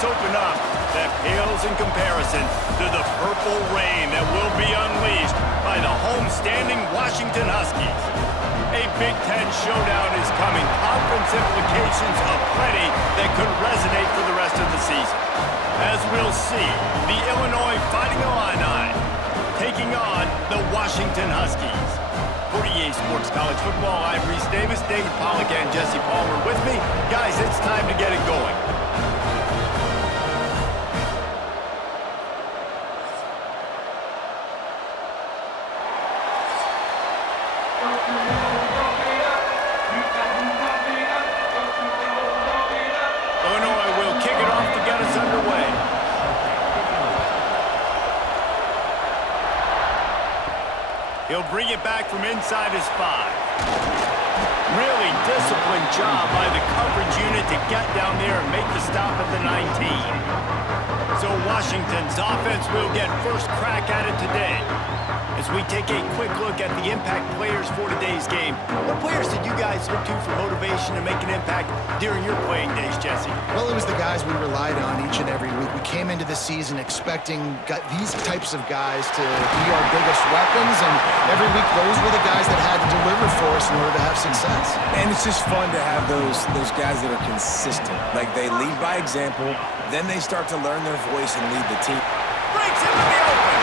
offense open up, that pales in comparison to the purple rain that will be unleashed by the homestanding Washington Huskies. A Big Ten showdown is coming. Conference implications aplenty that could resonate for the rest of the season. As we'll see, the Illinois Fighting Illini taking on the Washington Huskies. For EA Sports College Football, I'm Reese Davis, David Pollack, and Jesse Palmer with me. Guys, it's time to get it going. Illinois will kick it off to get us underway. He'll bring it back from inside his 5. Really disciplined job by the coverage unit to get down there and make the stop at the 19. So Washington's offense will get first crack at it today. As we take a quick look at the impact players for today's game, what players did you guys look to for motivation to make an impact during your playing days, Jesse? Well, it was the guys we relied on each and every week. We came into the season expecting these types of guys to be our biggest weapons, and every week those were the guys that had to deliver for us in order to have success. And it's just fun to have those guys that are consistent. Like, they lead by example, then they start to learn their voice and lead the team. Breaks into the open.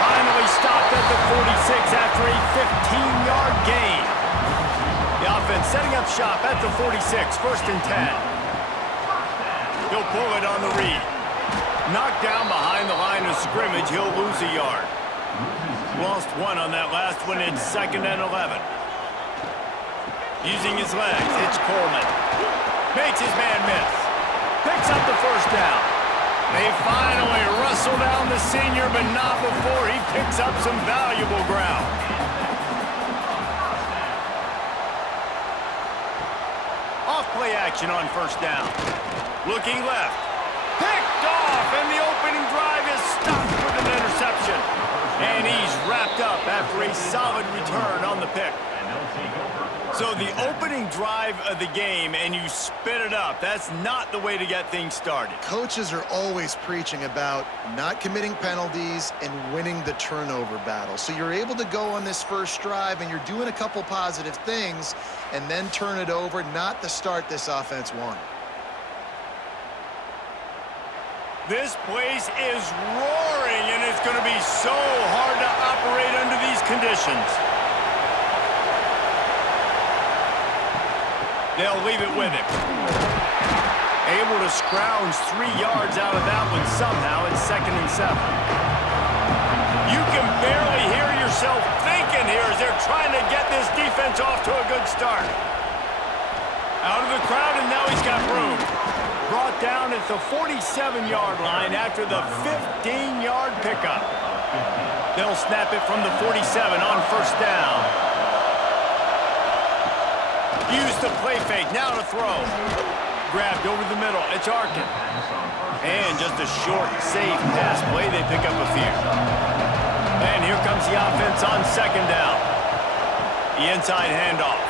Finally stopped at the 46 after a 15-yard gain. The offense setting up shop at the 46, first and 10. He'll pull it on the read. Knocked down behind the line of scrimmage, he'll lose a yard. Lost one on that last one. It's second and 11. Using his legs, it's Coleman. Makes his man miss. Picks up the first down. They finally wrestle down the senior, but not before he picks up some valuable ground. Off play action on first down. Looking left. Picked off, and the opening drive is stopped with an interception. And he's wrapped up after a solid return on the pick. So the opening drive of the game, and you spit it up. That's not the way to get things started. Coaches are always preaching about not committing penalties and winning the turnover battle. So you're able to go on this first drive, and you're doing a couple positive things, and then turn it over, not the start this offense wanted. This place is roaring, and it's going to be so hard to operate under these conditions. They'll leave it with him. Able to scrounge 3 yards out of that one somehow. It's second and 7. You can barely hear yourself thinking here as they're trying to get this defense off to a good start. Out of the crowd, and now he's got room. Brought down at the 47-yard line after the 15-yard pickup. They'll snap it from the 47 on first down. Use the play fake, now to throw. Grabbed over the middle, it's Arkin. And just a short, safe pass play, they pick up a few. And here comes the offense on second down. The inside handoff.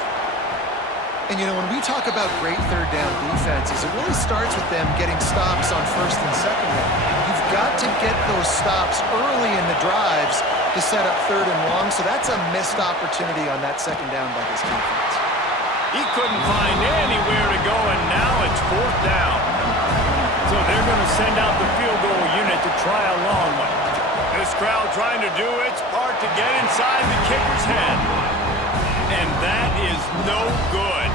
And, you know, when we talk about great third down defenses, it really starts with them getting stops on first and second down. You've got to get those stops early in the drives to set up third and long, so that's a missed opportunity on that second down by this defense. He couldn't find anywhere to go, and now it's fourth down. So they're going to send out the field goal unit to try a long one. This crowd trying to do its part to get inside the kicker's head. And that is no good.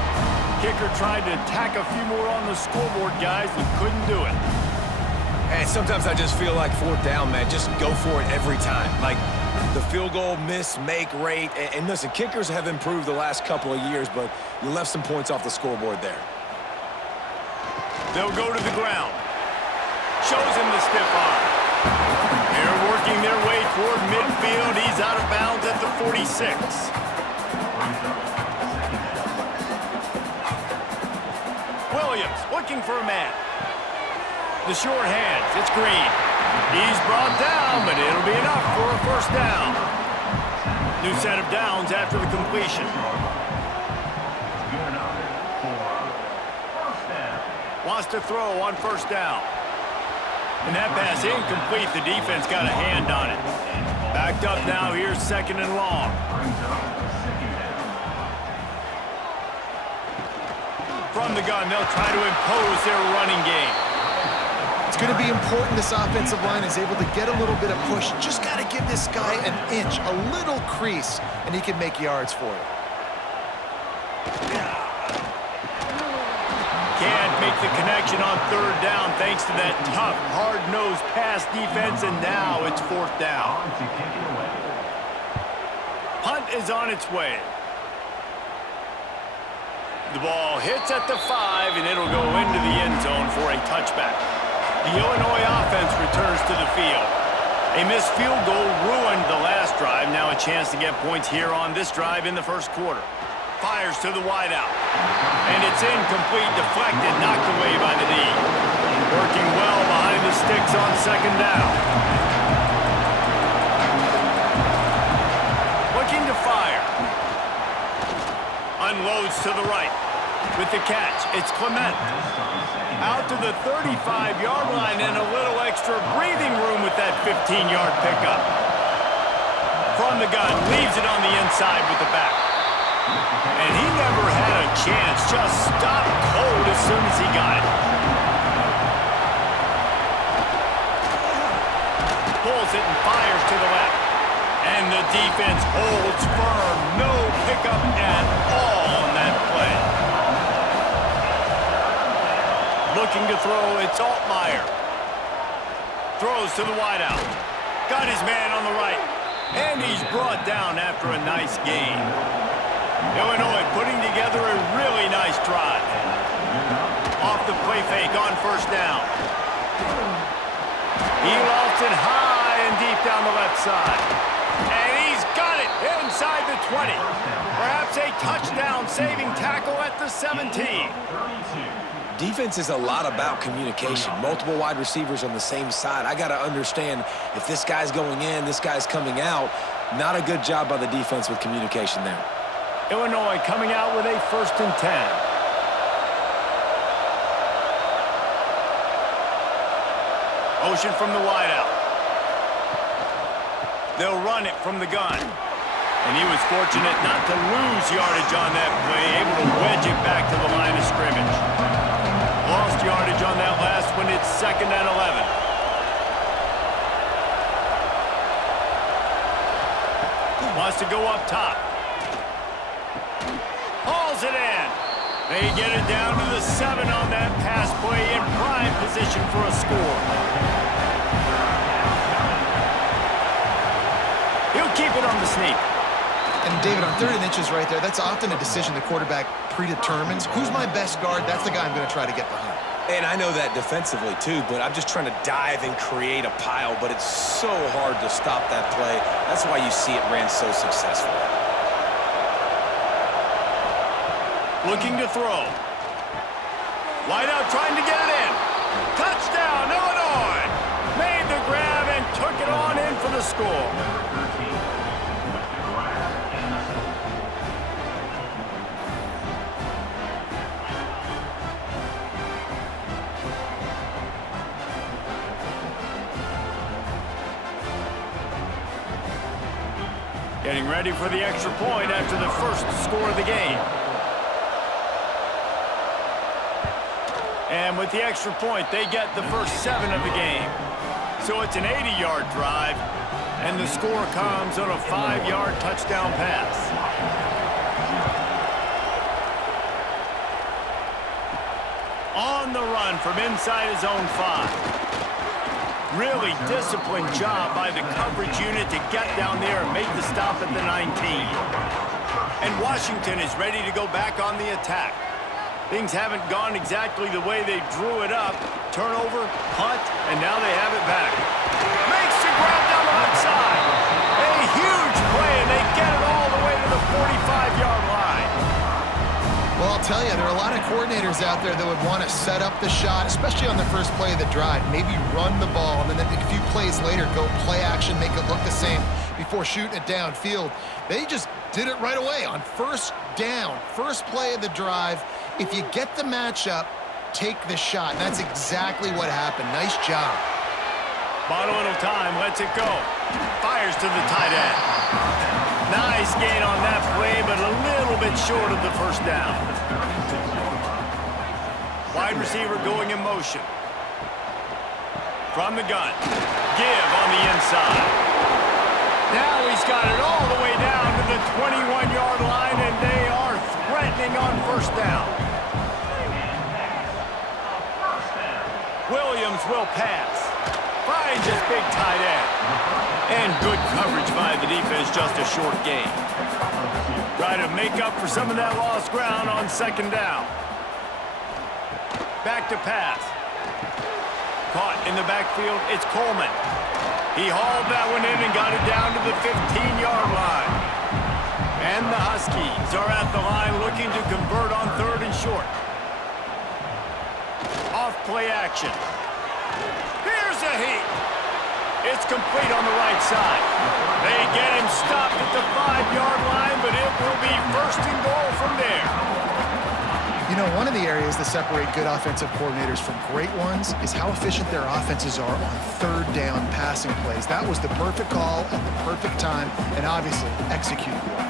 Kicker tried to tack a few more on the scoreboard, guys, and couldn't do it. And sometimes I just feel like fourth down, man, just go for it every time. Like, the field goal miss, make rate. And listen, kickers have improved the last couple of years, but you left some points off the scoreboard there. They'll go to the ground. Shows him the stiff arm. They're working their way toward midfield. He's out of bounds at the 46. Williams looking for a man. The short hands, it's Green. He's brought down, but it'll be enough for a first down. New set of downs after the completion. Wants to throw on first down. And that pass incomplete. The defense got a hand on it. Backed up now. Here's 2nd and long. From the gun, they'll try to impose their running game. It's going to be important this offensive line is able to get a little bit of push. Just got to give this guy an inch, a little crease, and he can make yards for it. Can't make the connection on 3rd down thanks to that tough, hard-nosed pass defense, and now it's 4th down. Punt is on its way. The ball hits at the 5, and it'll go into the end zone for a touchback. The Illinois offense returns to the field. A missed field goal ruined the last drive. Now a chance to get points here on this drive in the 1st quarter. Fires to the wideout. And it's incomplete, deflected, knocked away by the knee. Working well behind the sticks on 2nd down. Looking to fire. Unloads to the right. With the catch, it's Clement. Out to the 35-yard line and a little extra breathing room with that 15-yard pickup. From the gun, leaves it on the inside with the back. And he never had a chance, just stopped cold as soon as he got it. Pulls it and fires to the left. And the defense holds firm. No pickup at all on that play. Looking to throw, it's Altmaier. Throws to the wideout. Got his man on the right. And he's brought down after a nice gain. Illinois putting together a really nice drive. Off the play fake on 1st down. He lofts it high and deep down the left side. And he's got it inside the 20. Perhaps a touchdown-saving tackle at the 17. Defense is a lot about communication. Multiple wide receivers on the same side. I got to understand if this guy's going in, this guy's coming out. Not a good job by the defense with communication there. Illinois coming out with a 1st and 10. Motion from the wideout. They'll run it from the gun. And he was fortunate not to lose yardage on that play, able to wedge it back to the line of scrimmage. Lost yardage on that last one. It's 2nd and 11. Wants to go up top. Hauls it in. They get it down to the 7 on that pass play in prime position for a score. He'll keep it on the sneak. And David, on 3rd and inches right there, that's often a decision the quarterback predetermines. Who's my best guard? That's the guy I'm going to try to get behind. And I know that defensively, too, but I'm just trying to dive and create a pile, but it's so hard to stop that play. That's why you see it ran so successfully. Looking to throw. Wideout trying to get it in. Touchdown, Illinois! Made the grab and took it on in for the score. Getting ready for the extra point after the first score of the game. And with the extra point, they get the first 7 of the game. So it's an 80-yard drive, and the score comes on a 5-yard touchdown pass. On the run from inside his own 5. Really disciplined job by the coverage unit to get down there and make the stop at the 19. And Washington is ready to go back on the attack. Things haven't gone exactly the way they drew it up. Turnover, punt, and now they have it back. Makes the grab down the left side. A huge play, and they get it all the way to the 45-yard line. Well, I'll tell you, there are a lot of coordinators out there that would want to set up the shot, especially on the first play of the drive. Maybe run the ball, and then a few plays later, go play action, make it look the same before shooting it downfield. They just did it right away on 1st down. First play of the drive. If you get the matchup, take the shot. And that's exactly what happened. Nice job. Bought a little time, lets it go. Fires to the tight end. Nice gain on that play, but a little bit short of the first down. Wide receiver going in motion. From the gun. Give on the inside. Now he's got it all the way down to the 21-yard line, and they are threatening on first down. Williams will pass. Finds his big tight end. And good coverage by the defense, just a short gain. Try to make up for some of that lost ground on second down. Back to pass. Caught in the backfield, it's Coleman. He hauled that one in and got it down to the 15-yard line. And the Huskies are at the line looking to convert on third and short. Off play action. Here's a heat. It's complete on the right side. They get him stopped at the 5-yard line, but it will be first and goal from there. You know, one of the areas that separate good offensive coordinators from great ones is how efficient their offenses are on third down passing plays. That was the perfect call at the perfect time, and obviously executed well.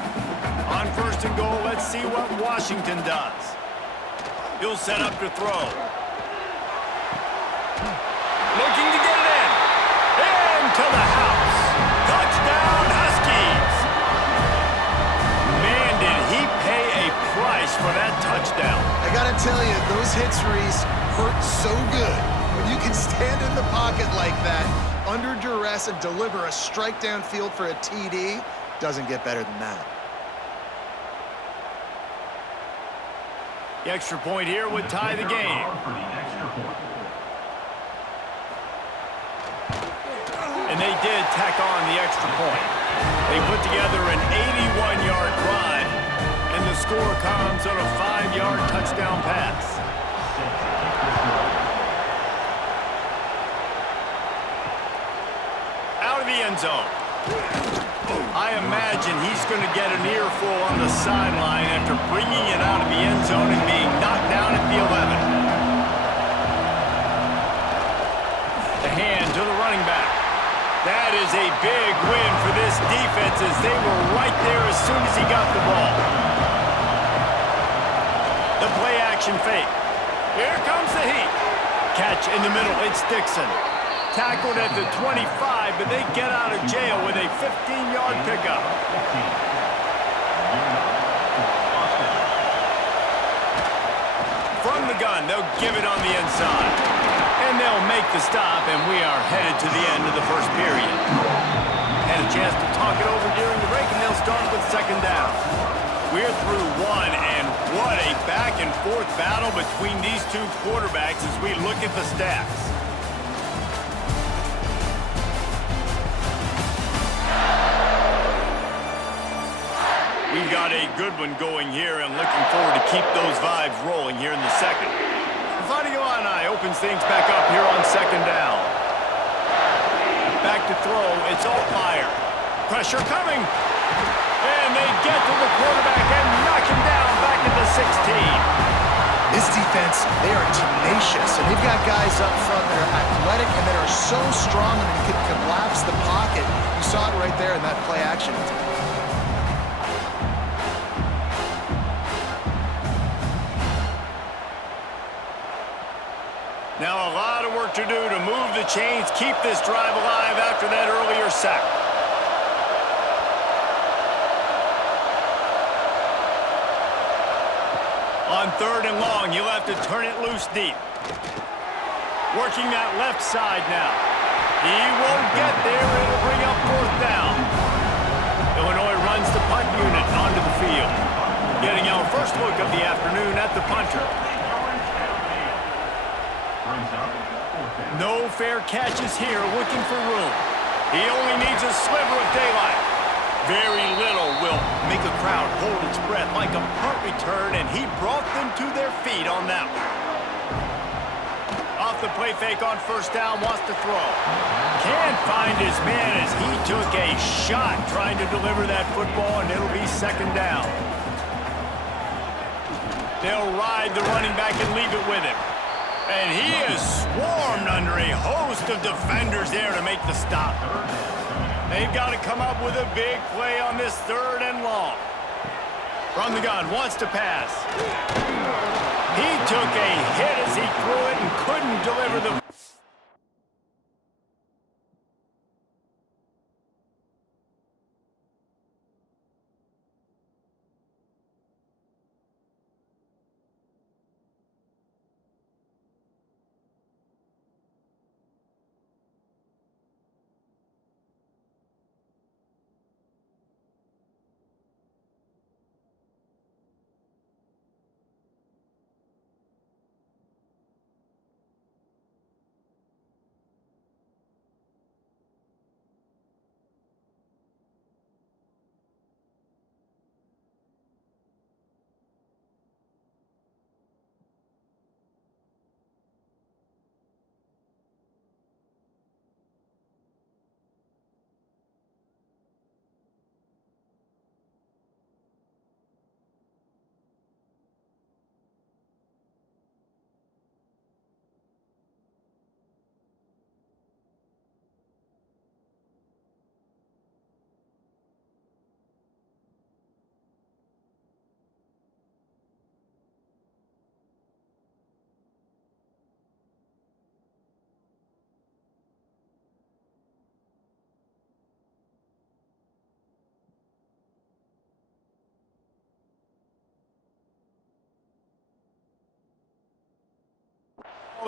On first and goal, let's see what Washington does. He'll set up to throw. Looking to get it in. Into the house. Touchdown, Huskies. Man, did he pay a price for that touchdown. I gotta tell you, those hits, Reese, hurt so good. When you can stand in the pocket like that, under duress, and deliver a strike downfield for a TD, doesn't get better than that. The extra point here would tie the game. And they did tack on the extra point. They put together an 81-yard drive, and the score comes on a 5-yard touchdown pass. Out of the end zone. I imagine he's going to get an earful on the sideline after bringing it out of the end zone and being knocked down at the 11. The hand to the running back. That is a big win for this defense as they were right there as soon as he got the ball. The play action fake. Here comes the heat. Catch in the middle, it's Dixon. Tackled at the 25, but they get out of jail with a 15-yard pickup. From the gun, they'll give it on the inside. And they'll make the stop, and we are headed to the end of the first period. Had a chance to talk it over during the break, and they'll start with second down. We're through one, and what a back-and-forth battle between these two quarterbacks as we look at the stats. We've got a good one going here, and looking forward to keep those vibes rolling here in the second. Fighting Illini opens things back up here on second down. Back to throw, it's Altmaier. Pressure coming. And they get to the quarterback and knock him down back at the 16. This defense, they are tenacious, and they've got guys up front that are athletic and that are so strong and can collapse the pocket. You saw it right there in that play action. Now a lot of work to do to move the chains, keep this drive alive after that earlier sack. On third and long, you'll have to turn it loose deep. Working that left side now. He won't get there. It'll bring up fourth down. Illinois runs the punt unit onto the field. Getting our first look of the afternoon at the punter. No fair catches here, looking for room. He only needs a sliver of daylight. Very little will make a crowd hold its breath like a punt return, and he brought them to their feet on that one. Off the play fake on first down, wants to throw. Can't find his man as he took a shot trying to deliver that football, and it'll be second down. They'll ride the running back and leave it with him. And he is swarmed under a host of defenders there to make the stop. They've got to come up with a big play on this 3rd and long. From the gun, wants to pass. He took a hit as he threw it and couldn't deliver the...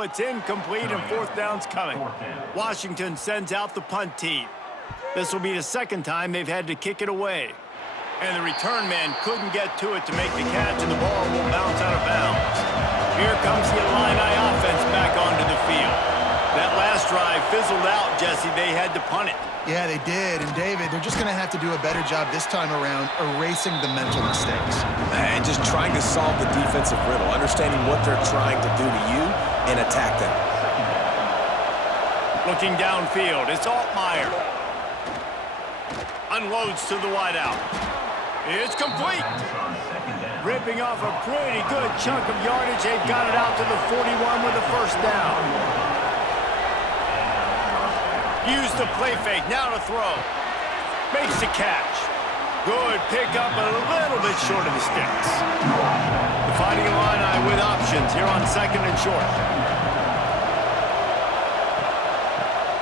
It's incomplete and 4th down's coming. Washington sends out the punt team. This will be the 2nd time they've had to kick it away. And the return man couldn't get to it to make the catch, and the ball will bounce out of bounds. Here comes the Illini offense back onto the field. That last drive fizzled out, Jesse. They had to punt it. Yeah, they did. And, David, they're just going to have to do a better job this time around erasing the mental mistakes. And just trying to solve the defensive riddle, understanding what they're trying to do to you and attack them. Looking downfield, it's Altmaier. Unloads to the wideout. It's complete. Ripping off a pretty good chunk of yardage. They've got it out to the 41 with a 1st down. Use the play fake, now to throw. Makes the catch. Good pickup, but a little bit short of the sticks. The Fighting Illini with options here on 2nd and short.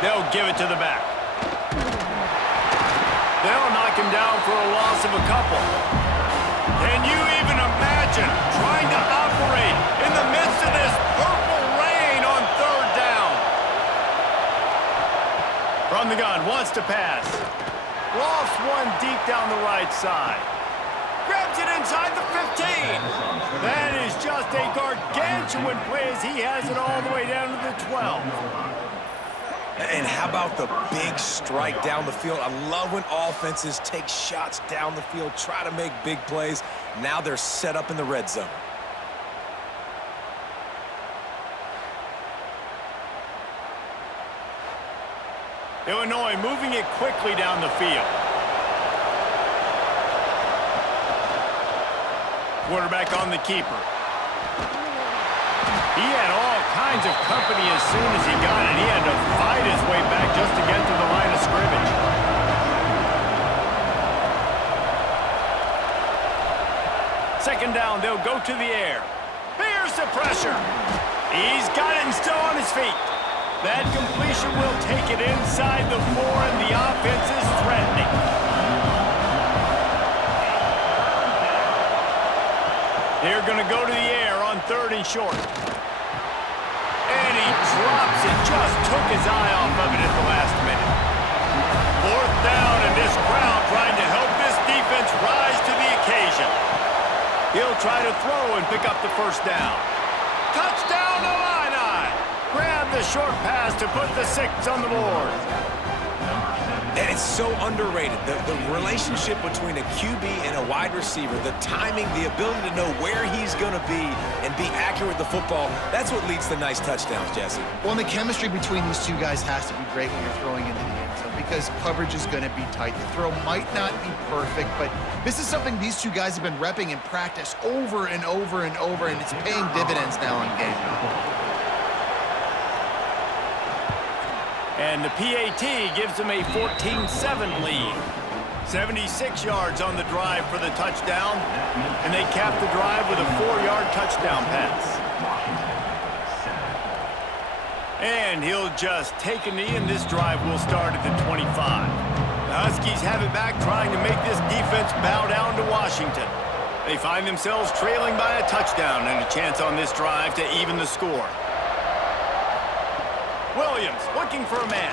They'll give it to the back. They'll knock him down for a loss of a couple. Can you even imagine trying to operate in the midst of this purple rain on 3rd down? From the gun, wants to pass. Lost one deep down the right side. Grabs it inside the 15. That is just a gargantuan play as he has it all the way down to the 12. And how about the big strike down the field? I love when offenses take shots down the field, try to make big plays. Now they're set up in the red zone. Illinois moving it quickly down the field. Quarterback on the keeper. He had all kinds of company as soon as he got it. He had to fight his way back just to get to the line of scrimmage. Second down, they'll go to the air. Here's the pressure. He's got it and still on his feet. That completion will take it inside the 4, and the offense is threatening. They're going to go to the air on 3rd and short. And he drops it, just took his eye off of it at the last minute. 4th down, and this crowd trying to help this defense rise to the occasion. He'll try to throw and pick up the 1st down. Touchdown, Illini! Grab the short pass to put the 6 on the board. And it's so underrated. The relationship between a QB and a wide receiver, the timing, the ability to know where he's going to be and be accurate with the football, that's what leads to nice touchdowns, Jesse. Well, and the chemistry between these two guys has to be great when you're throwing into the end zone because coverage is going to be tight. The throw might not be perfect, but this is something these two guys have been repping in practice over and over and over, and it's paying dividends now in game. And the PAT gives them a 14-7 lead. 76 yards on the drive for the touchdown, and they cap the drive with a 4-yard touchdown pass. And he'll just take a knee, and this drive will start at the 25. The Huskies have it back, trying to make this defense bow down to Washington. They find themselves trailing by a touchdown and a chance on this drive to even the score. Williams looking for a man.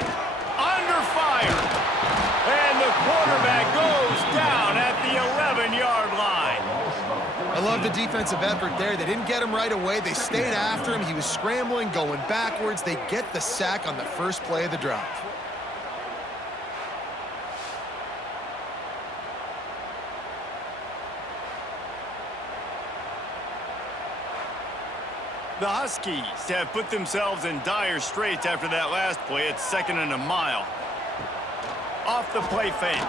Under fire. And the quarterback goes down at the 11-yard line. I love the defensive effort there. They didn't get him right away. They stayed after him. He was scrambling, going backwards. They get the sack on the first play of the drive. The Huskies have put themselves in dire straits after that last play. It's 2nd and a mile. Off the play fake.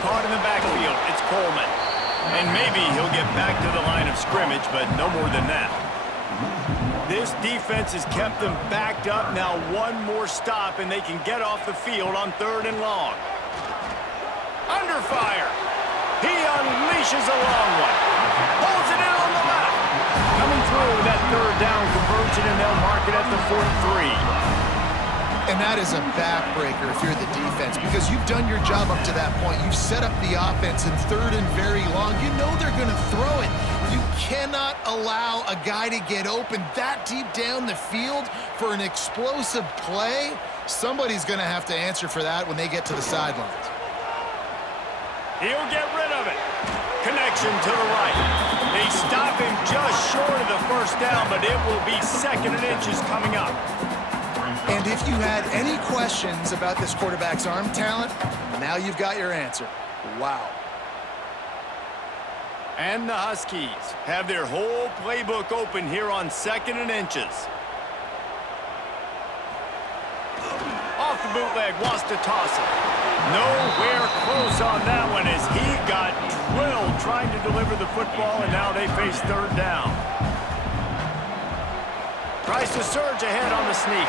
Caught in the backfield. It's Coleman. And maybe he'll get back to the line of scrimmage, but no more than that. This defense has kept them backed up. Now one more stop, and they can get off the field on 3rd and long. Under fire. He unleashes a long one. Pulls it in on the left. Coming through with that 3rd down conversion, and they'll mark it at the 43. And that is a backbreaker if you're the defense, because you've done your job up to that point. You've set up the offense in 3rd and very long. You know they're going to throw it. You cannot allow a guy to get open that deep down the field for an explosive play. Somebody's going to have to answer for that when they get to the sidelines. He'll get rid of it. Connection to the right. They stop him just short of the 1st down, but it will be 2nd and inches coming up. And if you had any questions about this quarterback's arm talent, now you've got your answer. Wow. And the Huskies have their whole playbook open here on 2nd and inches. Off the bootleg, wants to toss it. Nowhere close on that one as he got drilled trying to deliver the football, and now they face 3rd down. Tries to surge ahead on the sneak.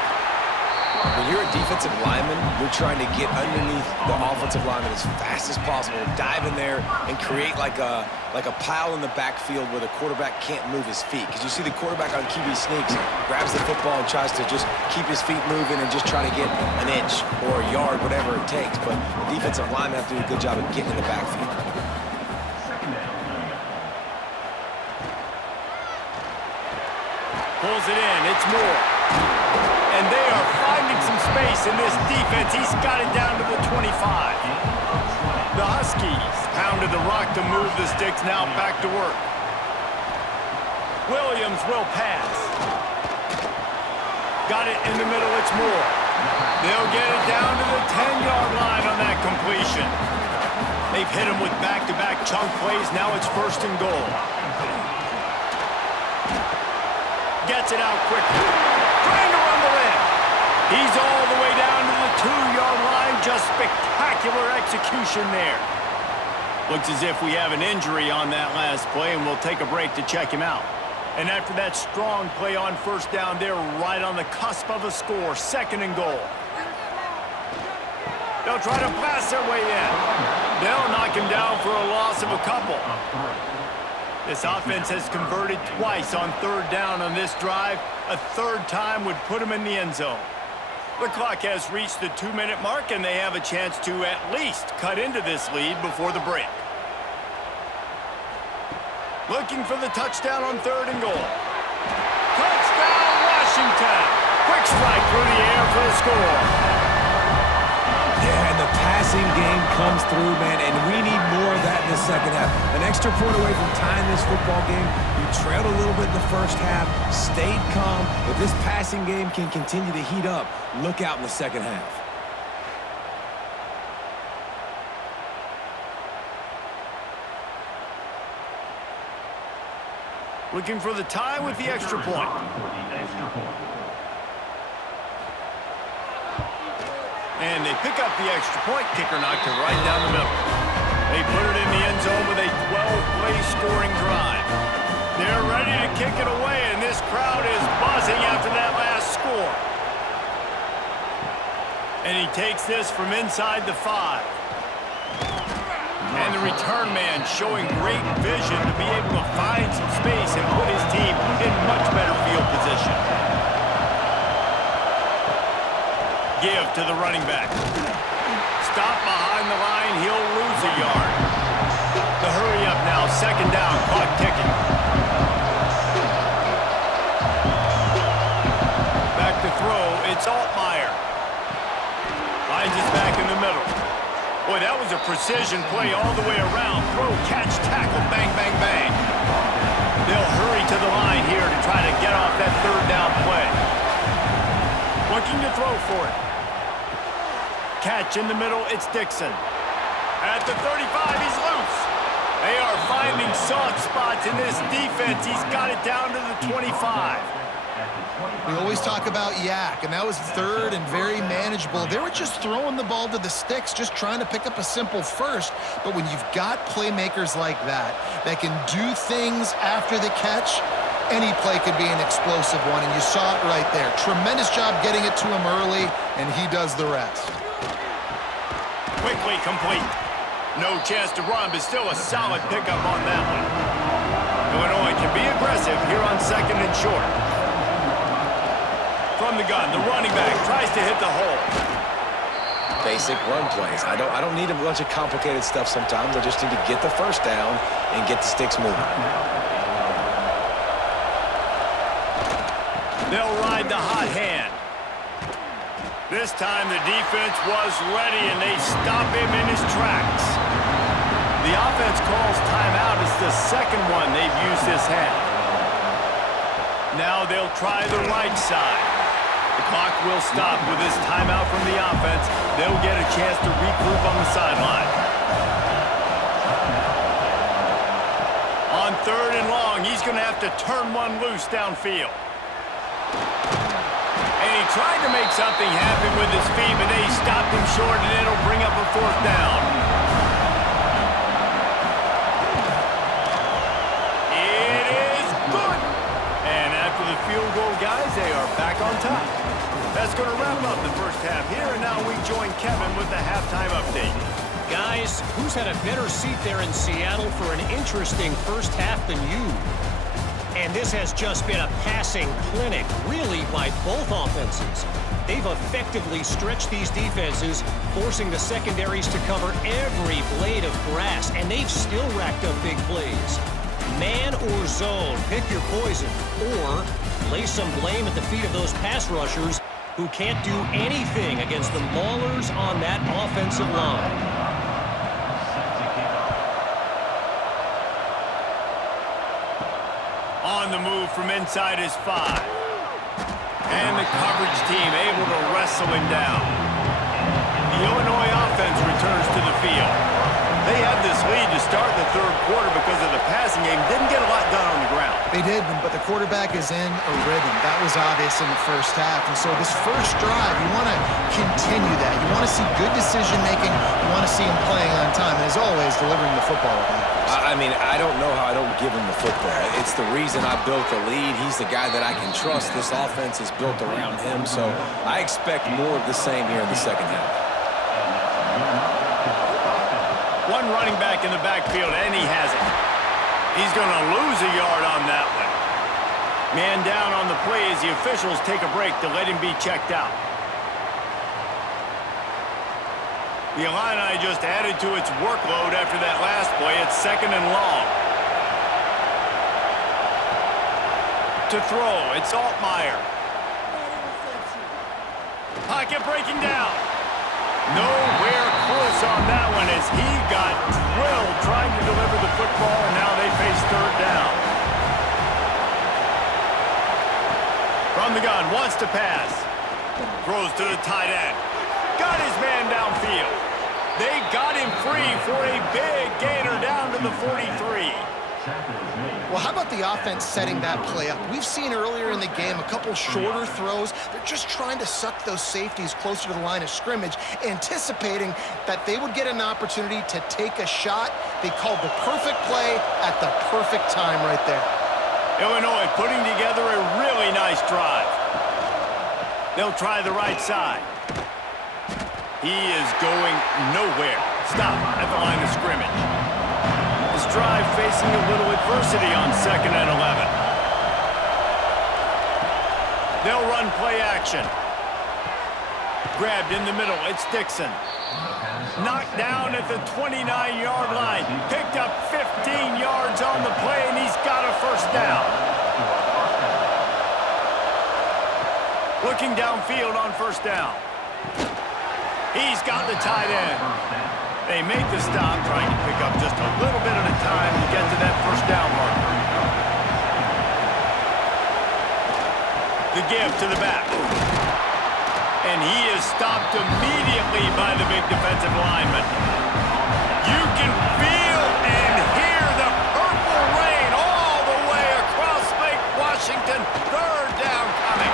When you're a defensive lineman, you're trying to get underneath the offensive lineman as fast as possible, dive in there and create like a pile in the backfield where the quarterback can't move his feet. Because you see the quarterback on QB sneaks, grabs the football and tries to just keep his feet moving and just try to get an inch or a yard, whatever it takes. But the defensive linemen have to do a good job of getting in the backfield. Pulls it in. It's Moore. And they are finding some space in this defense. He's got it down to the 25. The Huskies pounded the rock to move the sticks. Now back to work. Williams will pass. Got it in the middle. It's Moore. They'll get it down to the 10-yard line on that completion. They've hit him with back-to-back chunk plays. Now it's 1st and goal. Gets it out quickly. Trying to rumble in. He's all the way down to the 2-yard line. Just spectacular execution there. Looks as if we have an injury on that last play, and we'll take a break to check him out. And after that strong play on 1st down, they're right on the cusp of a score. 2nd and goal. They'll try to pass their way in. They'll knock him down for a loss of a couple. This offense has converted twice on 3rd down on this drive. A 3rd time would put them in the end zone. The clock has reached the 2-minute mark, and they have a chance to at least cut into this lead before the break. Looking for the touchdown on 3rd and goal. Touchdown, Washington! Quick strike through the air for the score. Yeah, and the passing game comes through, man, and we need more of that in the 2nd half. An extra point away from tying this football game. You trailed a little bit in the 1st half, stayed calm. If this passing game can continue to heat up, look out in the 2nd half. Looking for the tie with the extra point. And they pick up the extra point. Kicker knocked it right down the middle. They put it in the end zone with a 12-play scoring drive. They're ready to kick it away, and this crowd is buzzing after that last score. takes this from inside the 5. And the return man showing great vision to be able to find some space and put his team in much better field position. Give to the running back. Stop behind the line, he'll lose a yard. The hurry up now, second down, clock ticking. Back to throw, it's Altmaier. Finds his back in the middle. Boy, that was a precision play all the way around. Throw, catch, tackle, bang, bang, bang. They'll hurry to the line here to try to get off that third down play. Looking to throw for it. Catch in the middle, it's Dixon. At the 35, he's loose. They are finding soft spots in this defense. He's got it down to the 25. We always talk about yak, and that was third and very manageable. They were just throwing the ball to the sticks, just trying to pick up a simple first. But when you've got playmakers like that can do things after the catch, any play could be an explosive one, and you saw it right there. Tremendous job getting it to him early, and he does the rest. Quickly complete. No chance to run, but still a solid pickup on that one. Illinois can be aggressive here on second and short. From the gun, the running back tries to hit the hole. Basic run plays. I don't need a bunch of complicated stuff sometimes. I just need to get the first down and get the sticks moving. They'll ride the hot hand. This time the defense was ready, and they stop him in his tracks. The offense calls timeout. It's the second one they've used this half. Now they'll try the right side. The clock will stop with this timeout from the offense. They'll get a chance to regroup on the sideline. On third and long, he's going to have to turn one loose downfield. And he tried to make something happen with his feet, but they stopped him short, and it'll bring up a fourth down. It is good. And after the field goal, guys, they are back on top. That's going to wrap up the first half here, and now we join Kevin with the halftime update. Guys, who's had a better seat there in Seattle for an interesting first half than you? And this has just been a passing clinic, really, by both offenses. They've effectively stretched these defenses, forcing the secondaries to cover every blade of grass, and they've still racked up big plays. Man or zone, pick your poison, or lay some blame at the feet of those pass rushers who can't do anything against the maulers on that offensive line. On the move from inside his 5. And the coverage team able to wrestle him down. The Illinois offense returns to the field. They had this lead to start the third quarter because of the passing game. Didn't get a lot done on the ground. They did, but the quarterback is in a rhythm. That was obvious in the first half. And so this first drive, you want to continue that. You want to see good decision-making. You want to see him playing on time. And as always, delivering the football with accuracy. I mean, I don't know how I don't give him the football. It's the reason I built the lead. He's the guy that I can trust. This offense is built around him, so I expect more of the same here in the second half. One running back in the backfield, and he has it. He's going to lose a yard on that one. Man down on the play as the officials take a break to let him be checked out. The Illini just added to its workload after that last play. It's second and long. To throw, it's Altmaier. Pocket breaking down. Nowhere close on that one as he got drilled trying to deliver the football, and now they face third down. From the gun, wants to pass. Throws to the tight end. Got his man downfield. They got him free for a big gainer down to the 43. Well, how about the offense setting that play up? We've seen earlier in the game a couple shorter throws. They're just trying to suck those safeties closer to the line of scrimmage, anticipating that they would get an opportunity to take a shot. They called the perfect play at the perfect time right there. Illinois putting together a really nice drive. They'll try the right side. He is going nowhere. Stop at the line of scrimmage. This drive facing a little adversity on 2nd and 11. They'll run play action. Grabbed in the middle. It's Dixon. Knocked down at the 29-yard line. Picked up 15 yards on the play, and he's got a first down. Looking downfield on first down. He's got the tight end. They make the stop, trying to pick up just a little bit at a time to get to that first down marker. The give to the back. And he is stopped immediately by the big defensive lineman. You can feel and hear the purple rain all the way across Lake Washington. Third down coming.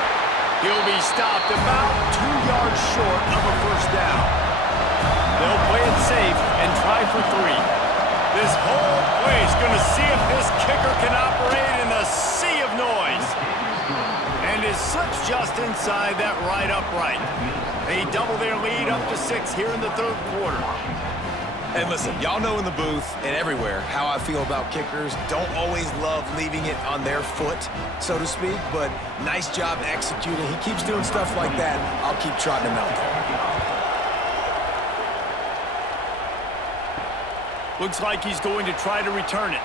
He'll be stopped about 2 yards short of a first down. They'll play it safe and try for 3. This whole play is going to see if this kicker can operate in the sea of noise. And it slips just inside that right upright. They double their lead up to 6 here in the third quarter. And listen, y'all know in the booth and everywhere how I feel about kickers. Don't always love leaving it on their foot, so to speak, but nice job executing. He keeps doing stuff like that. I'll keep trotting him out there. Looks like he's going to try to return it.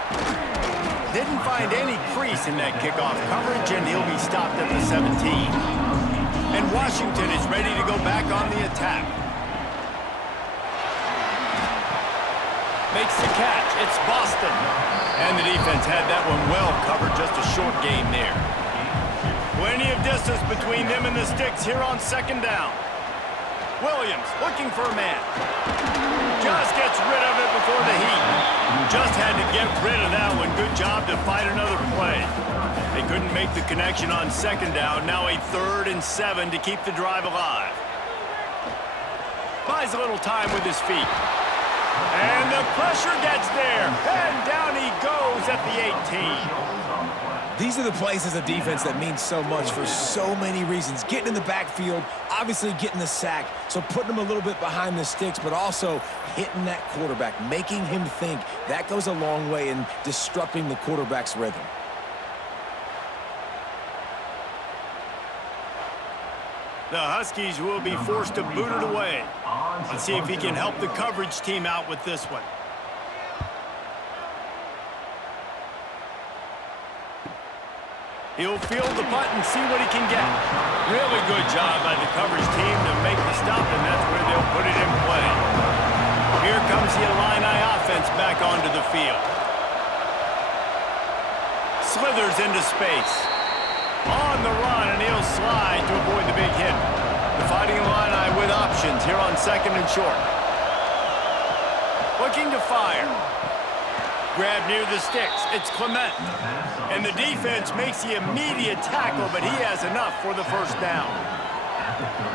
Didn't find any crease in that kickoff coverage, and he'll be stopped at the 17. And Washington is ready to go back on the attack. Makes the catch. It's Boston. And the defense had that one well covered. Just a short game there. Plenty of distance between them and the sticks here on 2nd down. Williams looking for a man. Just gets rid of it before the heat. Just had to get rid of that one. Good job to fight another play. They couldn't make the connection on 2nd down. Now a 3rd and 7 to keep the drive alive. Buys a little time with his feet. And the pressure gets there. And down he goes at the 18. These are the plays as a defense that mean so much for so many reasons. Getting in the backfield, obviously getting the sack, so putting him a little bit behind the sticks, but also hitting that quarterback, making him think. That goes a long way in disrupting the quarterback's rhythm. The Huskies will be forced to boot it away. Let's see if he can help the coverage team out with this one. He'll field the punt and see what he can get. Really good job by the coverage team to make the stop, and that's where they'll put it in play. Here comes the Illini offense back onto the field. Slithers into space. On the run, and he'll slide to avoid the big hit. The Fighting Illini with options here on 2nd and short. Looking to fire. Grab near the sticks. It's Clement. And the defense makes the immediate tackle, but he has enough for the first down.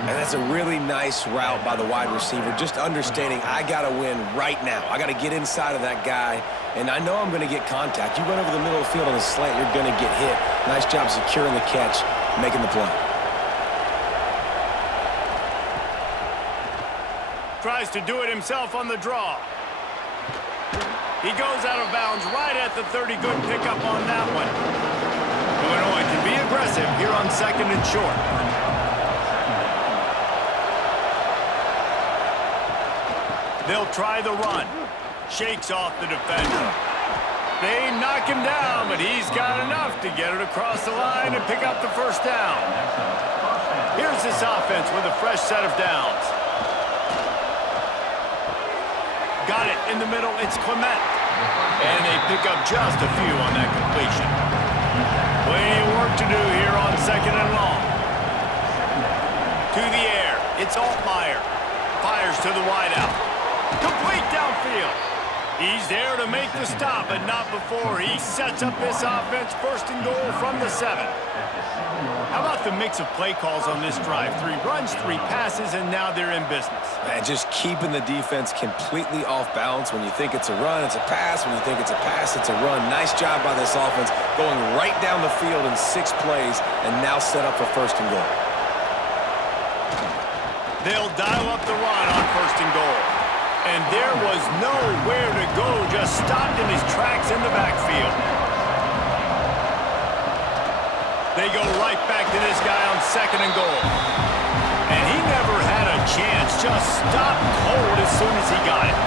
And that's a really nice route by the wide receiver, just understanding I got to win right now. I got to get inside of that guy, and I know I'm going to get contact. You run over the middle of the field on a slant, you're going to get hit. Nice job securing the catch, making the play. Tries to do it himself on the draw. He goes out of bounds right at the 30. Good pickup on that one. Illinois can be aggressive here on 2nd and short. They'll try the run. Shakes off the defender. They knock him down, but he's got enough to get it across the line and pick up the first down. Here's this offense with a fresh set of downs. Got it in the middle. It's Clement. And they pick up just a few on that completion. Plenty of work to do here on 2nd and long. To the air. It's Altmaier. Fires to the wideout. Complete downfield. He's there to make the stop, but not before he sets up this offense. 1st and goal from the 7. How about the mix of play calls on this drive? 3 runs, 3 passes, and now they're in business. Man, just keeping the defense completely off balance. When you think it's a run, it's a pass. When you think it's a pass, it's a run. Nice job by this offense, going right down the field in 6 plays, and now set up for 1st and goal. They'll dial up the run on 1st and goal. And there was nowhere to go, just stopped in his tracks in the backfield. They go right back to this guy on 2nd and goal. And he never had a chance, just stopped cold as soon as he got it.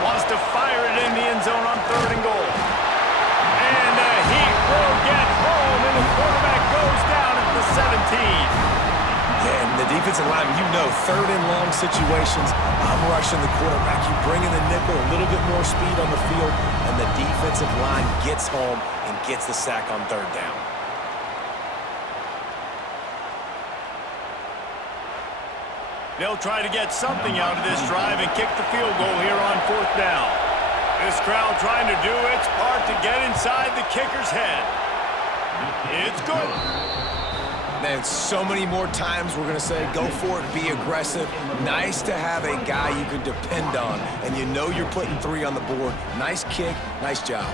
Wants to fire it in the end zone on 3rd and goal. And the Heat will get home, and the quarterback goes down at the 17. And the defensive lineman, you know, 3rd and long situations, I'm rushing the quarterback. You bring in the nickel, a little bit more speed on the field, and the defensive line gets home and gets the sack on 3rd down. They'll try to get something out of this drive and kick the field goal here on 4th down. This crowd trying to do its part to get inside the kicker's head. It's good. Man, so many more times we're going to say, go for it, be aggressive. Nice to have a guy you can depend on, and you know you're putting 3 on the board. Nice kick, nice job.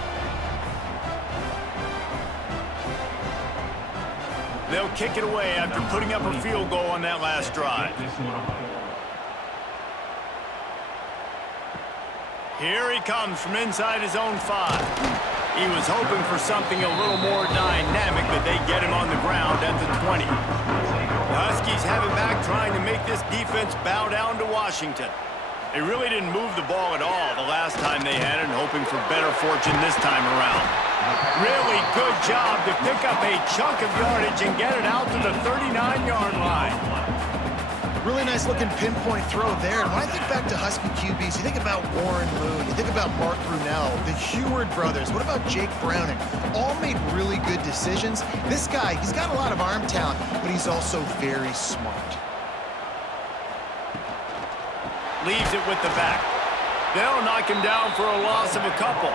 They'll kick it away after putting up a field goal on that last drive. Here he comes from inside his own 5. He was hoping for something a little more dynamic, but they get him on the ground at the 20. The Huskies have it back, trying to make this defense bow down to Washington. They really didn't move the ball at all the last time they had it, and hoping for better fortune this time around. Really good job to pick up a chunk of yardage and get it out to the 39-yard line. Really nice looking pinpoint throw there. And when I think back to Husky QBs, you think about Warren Moon, you think about Mark Brunell, the Heward brothers, what about Jake Browning? All made really good decisions. This guy, he's got a lot of arm talent, but he's also very smart. Leaves it with the back. They'll knock him down for a loss of a couple.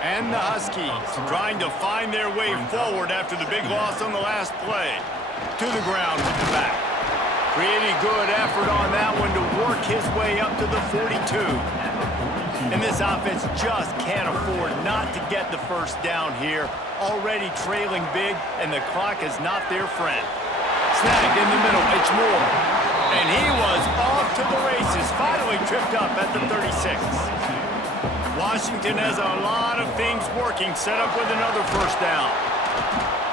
And the Huskies trying to find their way forward after the big loss on the last play. To the ground with the back. Pretty good effort on that one to work his way up to the 42. And this offense just can't afford not to get the 1st down here. Already trailing big, and the clock is not their friend. Snagged in the middle, it's Moore. And he was off to the races, finally tripped up at the 36. Washington has a lot of things working, set up with another 1st down.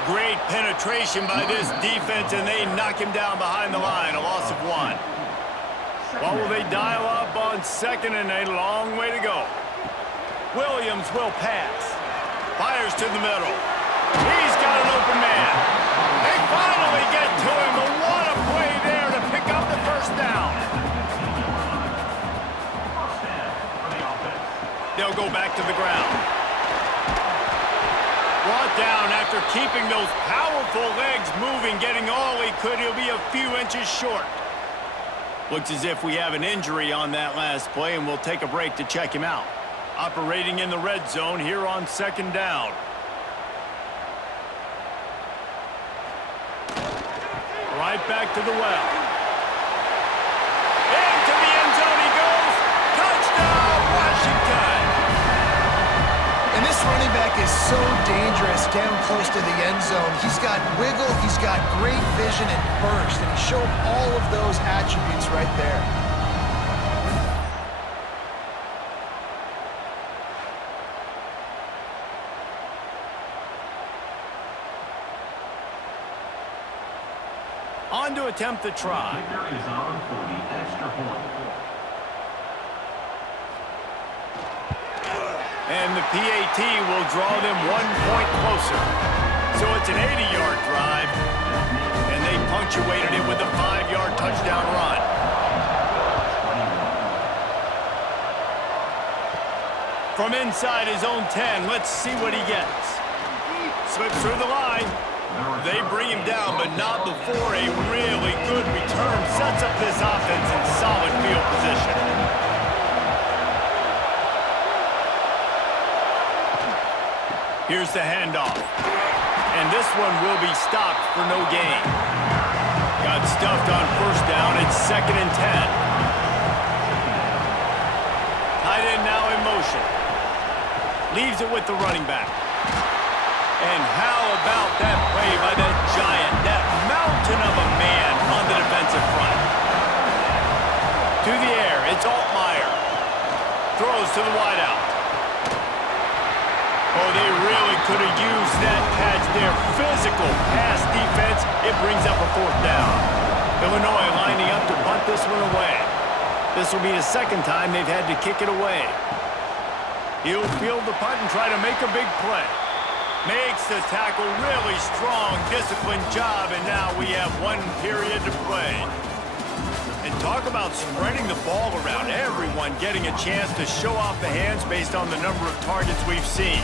Great penetration by this defense, and they knock him down behind the line, a loss of 1. Well, will they dial up on 2nd and a long way to go? Williams will pass. Fires to the middle. He's got an open man. They finally get to him, but what a play there to pick up the 1st down. They'll go back to the ground. Brought down after keeping those powerful legs moving, getting all he could. He'll be a few inches short. Looks as if we have an injury on that last play, and we'll take a break to check him out. Operating in the red zone here on 2nd down. Right back to the well. Into the end zone he goes. Touchdown, Washington! And this running back is so dangerous down close to the end zone. He's got wiggle, he's got great vision and burst, and he showed all of those attributes right there. On to attempt the try. And the PAT will draw them 1 point closer. So it's an 80-yard drive, and they punctuated it with a 5-yard touchdown run. From inside his own 10, let's see what he gets. Slips through the line. They bring him down, but not before a really good return sets up this offense in solid field position. Here's the handoff. And this one will be stopped for no gain. Got stuffed on 1st down. It's 2nd and 10. Tight end now in motion. Leaves it with the running back. And how about that play by that giant, that mountain of a man on to the air. It's Altmaier. Throws to the wideout. Oh, they really could have used that catch there. Physical pass defense. It brings up a 4th down. Illinois lining up to bunt this one away. This will be the second time they've had to kick it away. He'll field the punt and try to make a big play. Makes the tackle, really strong, disciplined job, and now we have 1 period to play. And talk about spreading the ball around. Everyone getting a chance to show off the hands based on the number of targets we've seen.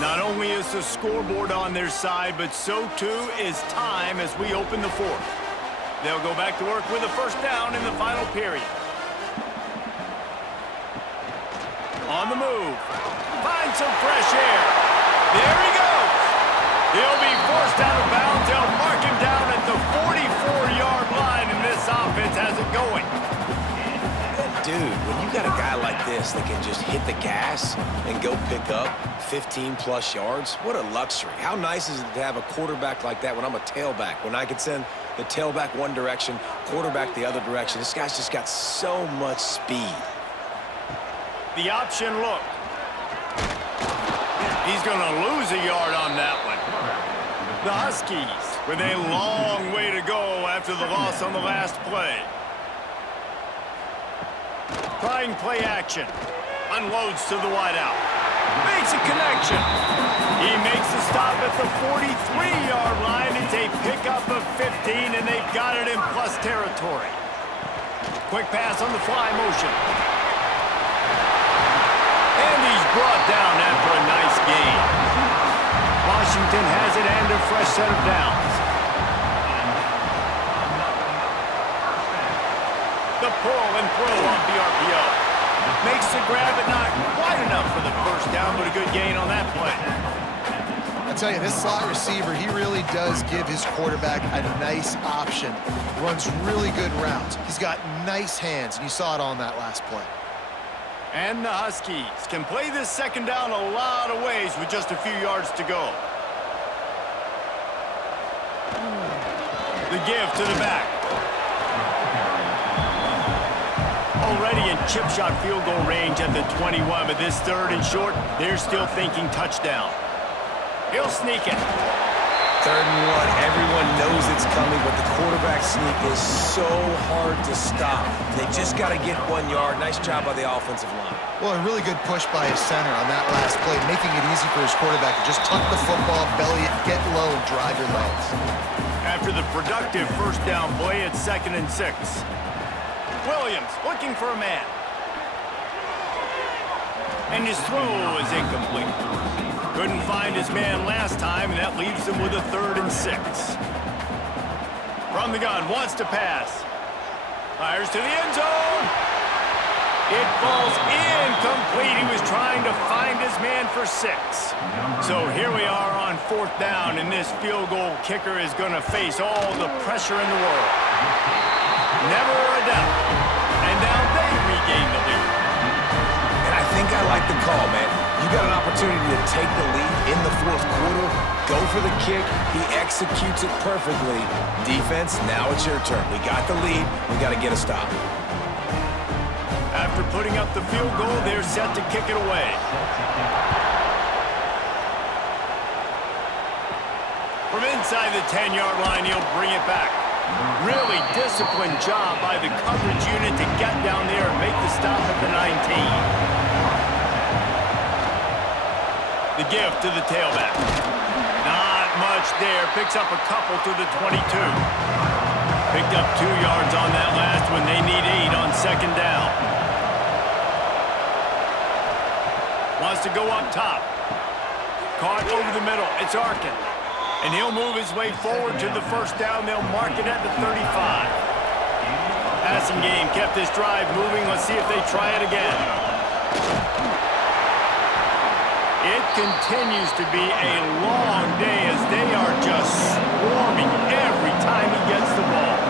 Not only is the scoreboard on their side, but so too is time as we open the 4th. They'll go back to work with a 1st down in the final period. On the move. Finds some fresh air. There he goes. He'll be forced out of bounds. They'll mark him down at the 44-yard line, and this offense has it going. Dude, when you got a guy like this that can just hit the gas and go pick up 15-plus yards, what a luxury. How nice is it to have a quarterback like that when I'm a tailback, when I can send the tailback one direction, quarterback the other direction. This guy's just got so much speed. The option look. He's going to lose a yard on that one. The Huskies with a long way to go after the loss on the last play. Trying play action. Unloads to the wideout. Makes a connection. He makes the stop at the 43-yard line. It's a pickup of 15, and they've got it in plus territory. Quick pass on the fly motion. And he's brought down after a nice gain. Washington has it and a fresh set of downs. The pull and throw off the RPO. Makes the grab, but not quite enough for the 1st down, but a good gain on that play. I tell you, this slot receiver, he really does give his quarterback a nice option. Runs really good routes. He's got nice hands, and you saw it on that last play. And the Huskies can play this 2nd down a lot of ways with just a few yards to go. The give to the back. Already in chip shot field goal range at the 21, but this 3rd and short, they're still thinking touchdown. He'll sneak it. 3rd and 1, everyone knows it's coming, but the quarterback sneak is so hard to stop. They just got to get 1 yard. Nice job by the offensive line. Well, a really good push by his center on that last play, making it easy for his quarterback to just tuck the football, belly it, get low, and drive your legs. After the productive 1st down play, it's 2nd and 6. Williams looking for a man. And his throw is incomplete. Couldn't find his man last time, and that leaves him with a 3rd and 6. From the gun, wants to pass. Fires to the end zone. It falls incomplete. He was trying to find his man for 6. So here we are on 4th down, and this field goal kicker is going to face all the pressure in the world. Never a doubt. And now they regain the lead. And I think I like the call, man. You got an opportunity to take the lead in the 4th quarter. Go for the kick. He executes it perfectly. Defense, now it's your turn. We got the lead. We got to get a stop. After putting up the field goal, they're set to kick it away. From inside the 10-yard line, he'll bring it back. Really disciplined job by the coverage unit to get down there and make the stop at the 19. The give to the tailback. Not much there. Picks up a couple to the 22. Picked up 2 yards on that last one. They need 8 on 2nd down. Wants to go up top. Caught over the middle. It's Arkin. And he'll move his way forward to the 1st down. They'll mark it at the 35. Passing game kept this drive moving. Let's see if they try it again. It continues to be a long day as they are just swarming every time he gets the ball.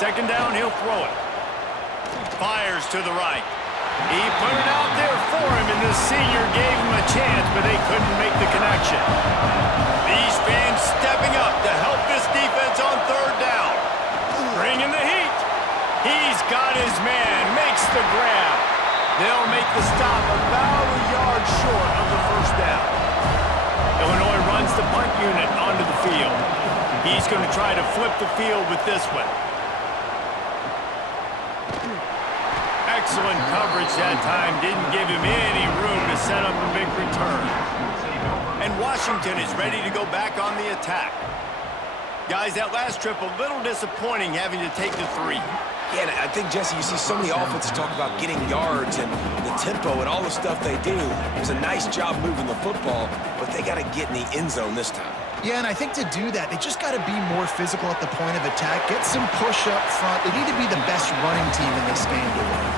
Second down, he'll throw it. Fires to the right. He put it out there for him, and the senior gave him a chance, but they couldn't make the connection. These fans stepping up to help this defense on third down. Bringing the heat. He's got his man, makes the grab. They'll make the stop about a yard short of the first down. Illinois runs the punt unit onto the field. He's going to try to flip the field with this one. Excellent coverage that time. Didn't give him any room to set up a big return. And Washington is ready to go back on the attack. Guys, that last trip a little disappointing having to take the 3. Yeah, and I think, Jesse, you see so many offenses talk about getting yards and the tempo and all the stuff they do. It was a nice job moving the football, but they got to get in the end zone this time. Yeah, and I think to do that, they just got to be more physical at the point of attack, get some push up front. They need to be the best running team in this game to win.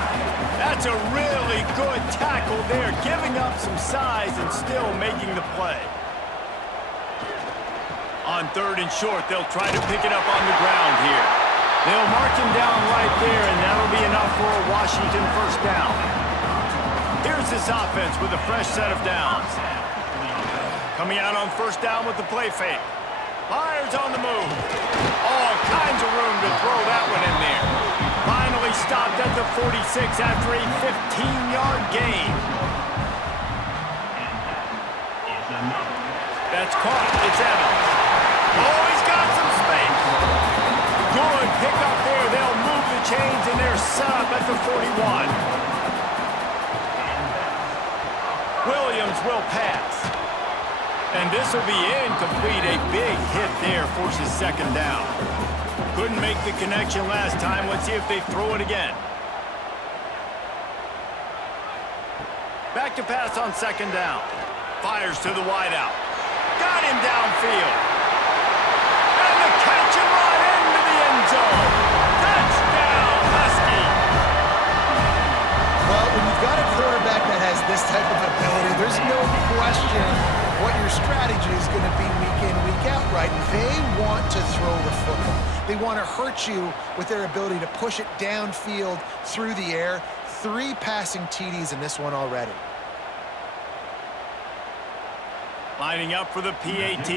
That's a really good tackle there, giving up some size and still making the play. On third and short, they'll try to pick it up on the ground here. They'll mark him down right there, and that'll be enough for a Washington first down. Here's this offense with a fresh set of downs. Coming out on first down with the play fake. Fires on the move. All kinds of room to throw that one in there. Finally stopped at the 46 after a 15-yard gain. That's caught. It's Evans. Oh, he's got some space. Good pickup there. They'll move the chains, and they're set up at the 41. Williams will pass. And this will be incomplete. A big hit there forces second down. Couldn't make the connection last time. Let's see if they throw it again. Back to pass on second down. Fires to the wideout. Got him downfield. And the catch and run into the end zone. Touchdown, Huskies. Well, when you've got a quarterback that has this type of ability, there's no question what your strategy is going to be week in, week out, right? They want to throw the football. They want to hurt you with their ability to push it downfield through the air. 3 passing TDs in this one already. Lining up for the PAT.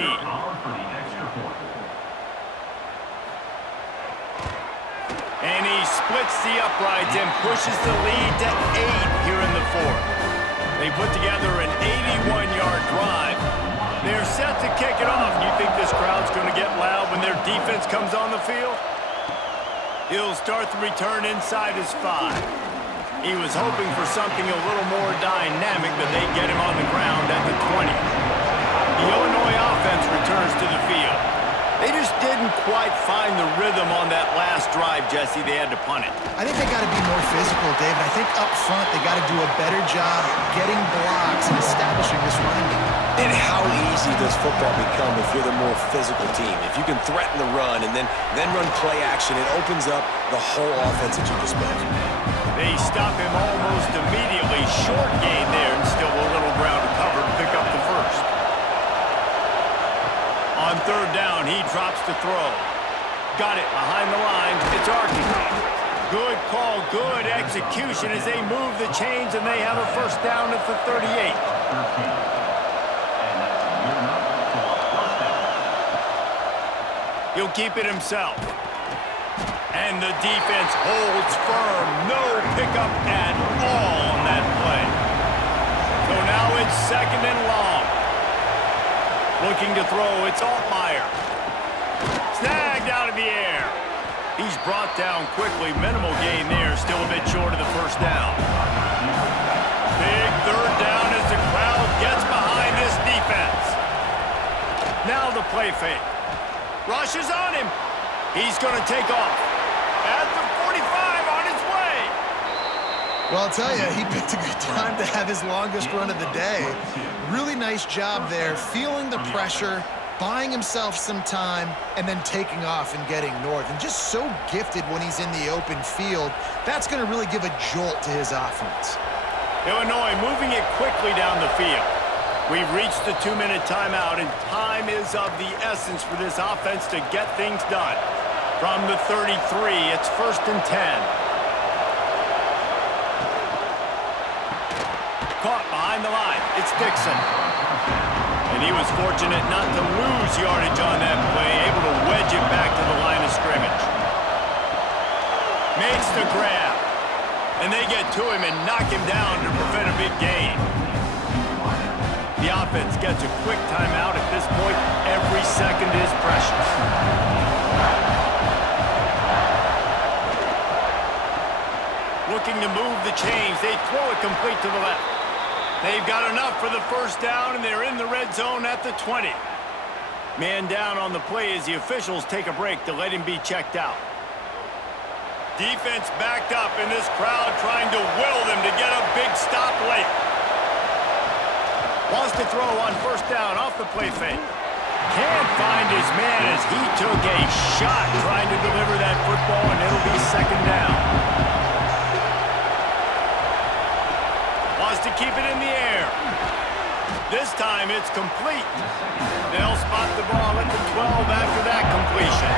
And he splits the uprights and pushes the lead to 8 here in the fourth. They put together an 81-yard drive. They're set to kick it off. You think this crowd's going to get loud when their defense comes on the field? He'll start the return inside his 5. He was hoping for something a little more dynamic, but they get him on the ground at the 20. The Illinois offense returns to the field. They just didn't quite find the rhythm on that last drive, Jesse. They had to punt it. I think they got to be more physical, David. I think up front they got to do a better job getting blocks and establishing this running game. And how easy does football become if you're the more physical team? If you can threaten the run and then run play action, it opens up the whole offense at your disposal. They stop him almost immediately. Short gain there and still a little ground to cover to pick up the first. On third down, he drops to throw. Got it behind the line. It's Archie. Good call, good execution as they move the chains, and they have a first down at the 38. He'll keep it himself. And the defense holds firm. No pickup at all on that play. So now it's second and long. Looking to throw, it's Altmaier. Snagged out of the air. He's brought down quickly. Minimal gain there, still a bit short of the first down. Big third down as the crowd gets behind this defense. Now the play fake. Rush is on him. He's going to take off. At the 45 on his way. Well, I'll tell you, he picked a good time to have his longest run of the day. Really nice job there, feeling the pressure, buying himself some time, and then taking off and getting north. And just so gifted when he's in the open field. That's going to really give a jolt to his offense. Illinois moving it quickly down the field. We've reached the 2-minute timeout, and time is of the essence for this offense to get things done. From the 33, it's 1st and 10. Lance Dixon. And he was fortunate not to lose yardage on that play, able to wedge it back to the line of scrimmage. Makes the grab. And they get to him and knock him down to prevent a big gain. The offense gets a quick timeout. At this point, every second is precious. Looking to move the chains. They throw it complete to the left. They've got enough for the first down, and they're in the red zone at the 20. Man down on the play as the officials take a break to let him be checked out. Defense backed up in this crowd trying to will them to get a big stop late. Wants to throw on first down off the play fake. Can't find his man as he took a shot trying to deliver that football, and it'll be second down. Wants to keep it in the air. This time it's complete. They'll spot the ball at the 12 after that completion.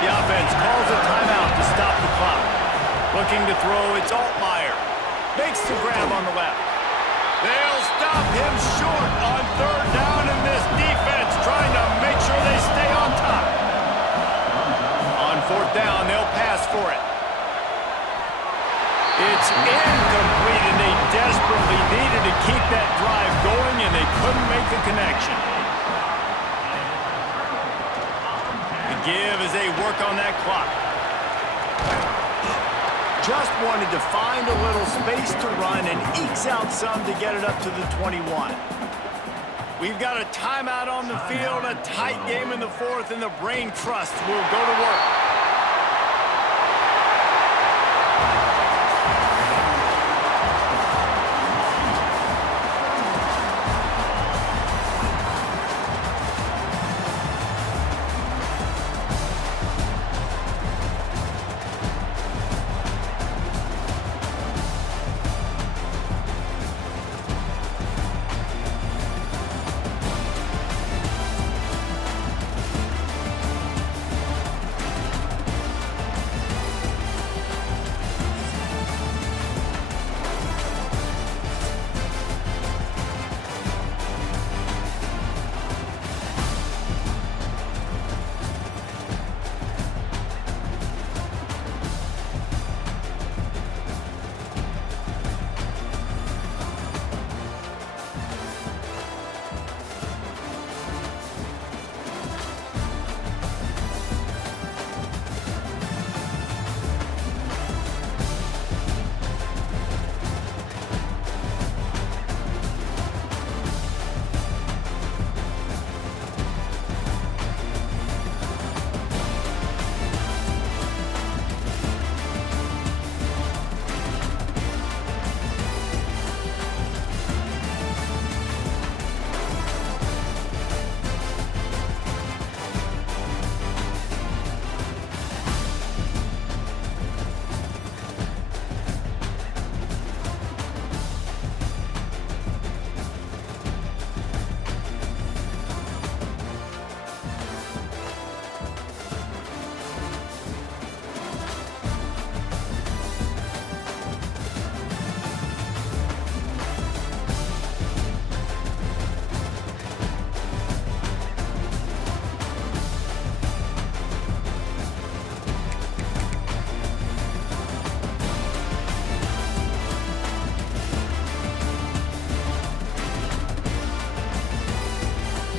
The offense calls a timeout to stop the clock. Looking to throw, it's Altmaier. Makes the grab on the left. They'll stop him short on third down, and this defense trying to make sure they stay on top. On fourth down, they'll pass for it. It's incomplete, and they desperately needed to keep that drive going, and they couldn't make the connection. The give as they work on that clock. Just wanted to find a little space to run and ekes out some to get it up to the 21. We've got a timeout on the field, a tight game in the fourth, and the brain trust will go to work.